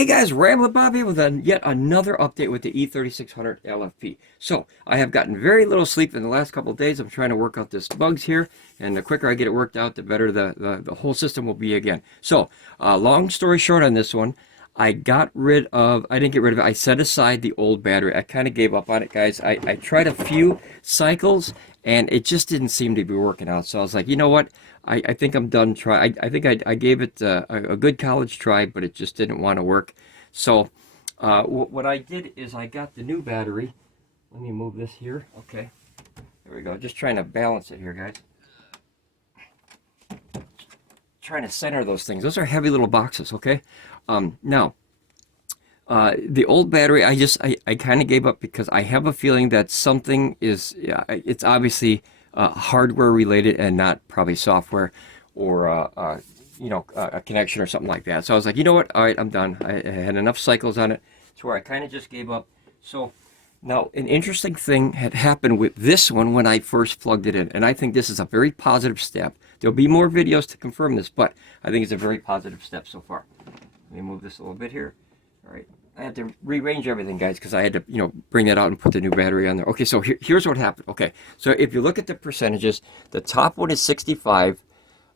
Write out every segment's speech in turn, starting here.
Hey guys, Ramblin Bob here with yet another update with the E3600LFP. So, I have gotten very little sleep in the last couple of days. I'm trying to work out this bugs here, and the quicker I get it worked out, the better the whole system will be again. So, long story short on this one, I didn't get rid of it. I set aside the old battery. I kind of gave up on it, guys. I tried a few cycles, and it just didn't seem to be working out. So I was like, you know what? I think I'm done trying. I think I gave it a good college try, but it just didn't want to work. So what I did is I got the new battery. Let me move this here. Okay, there we go. Just trying to balance it here, guys. Trying to center those things. Those are heavy little boxes, okay? Now, the old battery, I kind of gave up because I have a feeling that something is, it's obviously hardware related and not probably software or, a connection or something like that. So I was like, you know what? All right, I'm done. I had enough cycles on it to where I kind of just gave up. So now an interesting thing had happened with this one when I first plugged it in. And I think this is a very positive step. There'll be more videos to confirm this, but I think it's a very positive step so far. Let me move this a little bit here. All right. I had to rearrange everything, guys, because I had to, bring that out and put the new battery on there. Okay, so here's what happened. Okay, so if you look at the percentages, the top one is 65.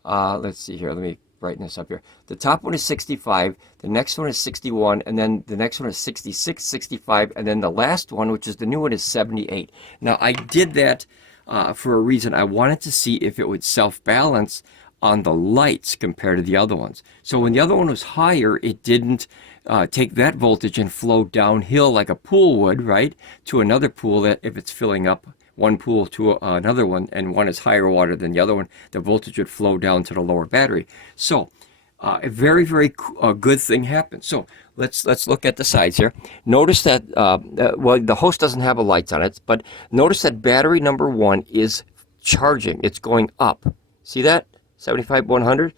Let's see here. Let me brighten this up here. The top one is 65. The next one is 61. And then the next one is 66, 65. And then the last one, which is the new one, is 78. Now, I did that for a reason. I wanted to see if it would self-balance on the lights compared to the other ones. So when the other one was higher, it didn't take that voltage and flow downhill like a pool would, right, to another pool that if it's filling up one pool to another one and one is higher water than the other one, the voltage would flow down to the lower battery. So a very, very good thing happened. So let's look at the sides here. Notice that, well, the host doesn't have a lights on it, but notice that battery number 1 is charging. It's going up. See that? 75, 100.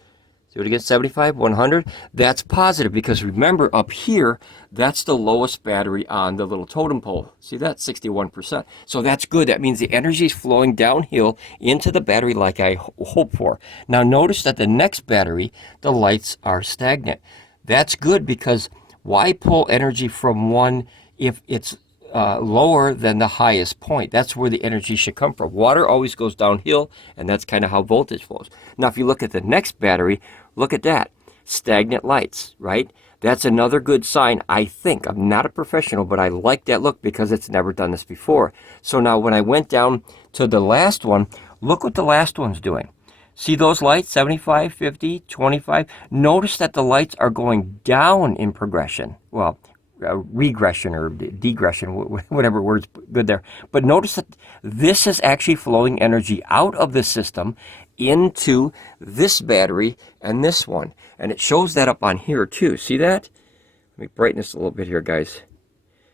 See what it gets? 75, 100. That's positive because remember up here, that's the lowest battery on the little totem pole. See that? 61%. So that's good. That means the energy is flowing downhill into the battery like I hope for. Now notice that the next battery, the lights are stagnant. That's good because why pull energy from one if it's lower than the highest point? That's where the energy should come from. Water always goes downhill, and that's kind of how voltage flows. Now, if you look at the next battery, look at that. Stagnant lights, right? That's another good sign, I think. I'm not a professional, but I like that look because it's never done this before. So now when I went down to the last one, look what the last one's doing. See those lights, 75, 50, 25? Notice that the lights are going down in progression. Well, regression or degression, whatever word's good there. But notice that this is actually flowing energy out of the system into this battery and this one. And it shows that up on here too. See that? Let me brighten this a little bit here, guys.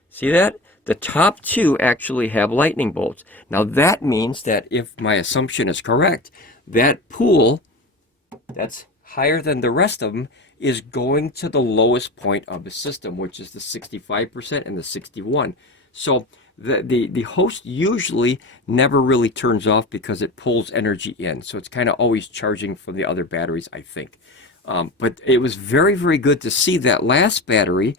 See that? The top two actually have lightning bolts. Now that means that if my assumption is correct, that pool that's higher than the rest of them is going to the lowest point of the system, which is the 65% and the 61. So the host usually never really turns off because it pulls energy in. So it's kind of always charging from the other batteries, I think. But it was very, very good to see that last battery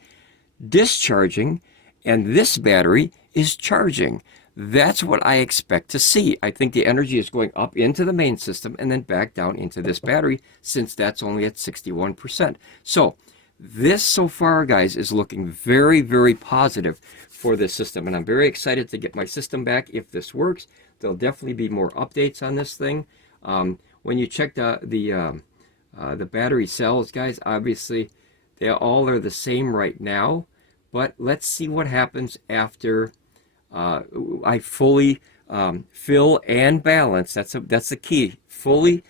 discharging and this battery is charging. That's what I expect to see. I think the energy is going up into the main system and then back down into this battery since that's only at 61%. So this so far, guys, is looking very, very positive for this system. And I'm very excited to get my system back if this works. There'll definitely be more updates on this thing. When you check the battery cells, guys, obviously they all are the same right now. But let's see what happens after I fully fill and balance. That's the key. Fully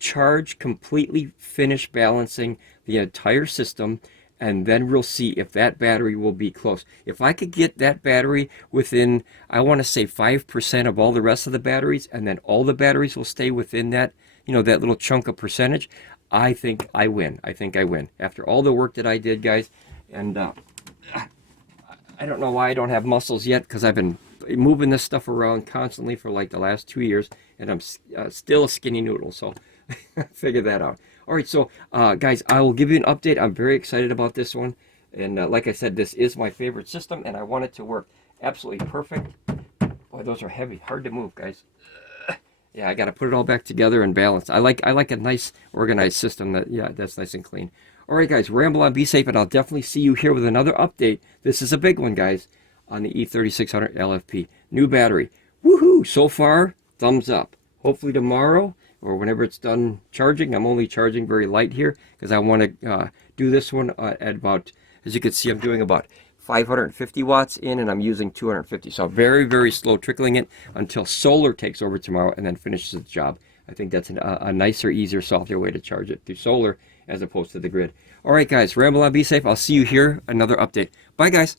charge, completely finish balancing the entire system, and then we'll see if that battery will be close. If I could get that battery within, I want to say 5% of all the rest of the batteries, and then all the batteries will stay within that, that little chunk of percentage, I think I win. I think I win. After all the work that I did, guys, and I don't know why I don't have muscles yet because I've been moving this stuff around constantly for like the last 2 years, and I'm still a skinny noodle, so figure that out. All right, so guys, I will give you an update. I'm very excited about this one. And like I said, this is my favorite system, and I want it to work absolutely perfect. Boy, those are heavy, hard to move, guys. Yeah, I got to put it all back together and balance. I like a nice, organized system that's nice and clean. All right, guys, ramble on, be safe, and I'll definitely see you here with another update. This is a big one, guys, on the E3600LFP. New battery. Woohoo! So far, thumbs up. Hopefully tomorrow, or whenever it's done charging, I'm only charging very light here, because I want to do this one at about, as you can see, I'm doing about 550 watts in, and I'm using 250. So very, very slow, trickling it until solar takes over tomorrow and then finishes the job. I think that's a nicer, easier, softer way to charge it through solar as opposed to the grid. All right, guys, ramble on, be safe. I'll see you here, another update. Bye, guys.